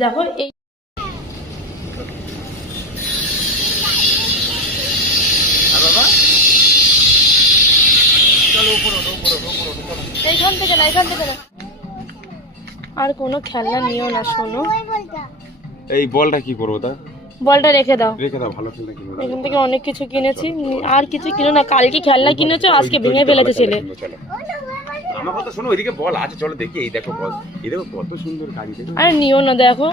দেখো এই এইখান থেকে না এখান থেকে না। আর কোনো খেলনা নিও না শোনো। এই বলটা কি করব তা? বলটা রেখে দাও। রেখে দাও ভালো খেলনা এখান থেকে অনেক কিছু কিনেছি। আর কিছু কিনো না কালকে খেলনা কিনেছো আজকে ভেঙে ফেলেছে ছেলে। আমার কথা শোনো ওইদিকে বল আছে চলো দেখি এই দেখো বল। এই দেখো কত সুন্দর গাড়ি দেখো। আরে নিও না দেখো।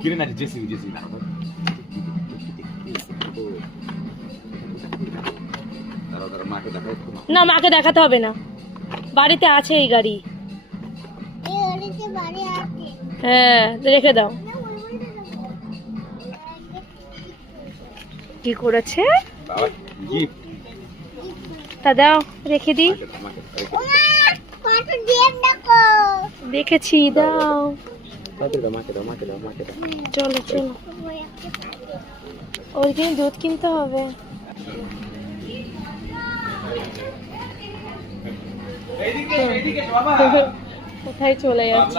কিনে না জেসিবি জেসিবি না। না মাকে দেখাতে হবে না। বাড়িতে আছে এই গাড়ি। হ্যাঁ রেখে দাও। কি করেছে? বাবা গিফট তা দাও রেখে দিই। দেখেছি দাও। চলো চলো। ওর জন্য দুধ কিনতে হবে। কোথায় চলে যাচ্ছে।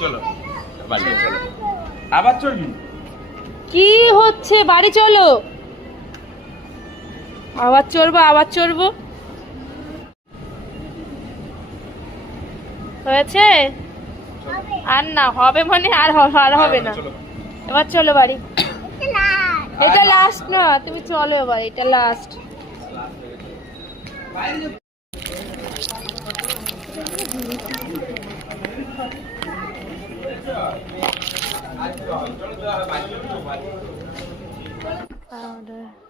চলো বাড়ি চলো। আবার চলবি? কি হচ্ছে? বাড়ি চলো। আবার চড়বো আবার চড়বো। হয়েছে? আর না হবে মানে আর আর হবে না। এবার চলো বাড়ি। এটা লাস্ট না তুমি চলো এবার এটা লাস্ট খাব কি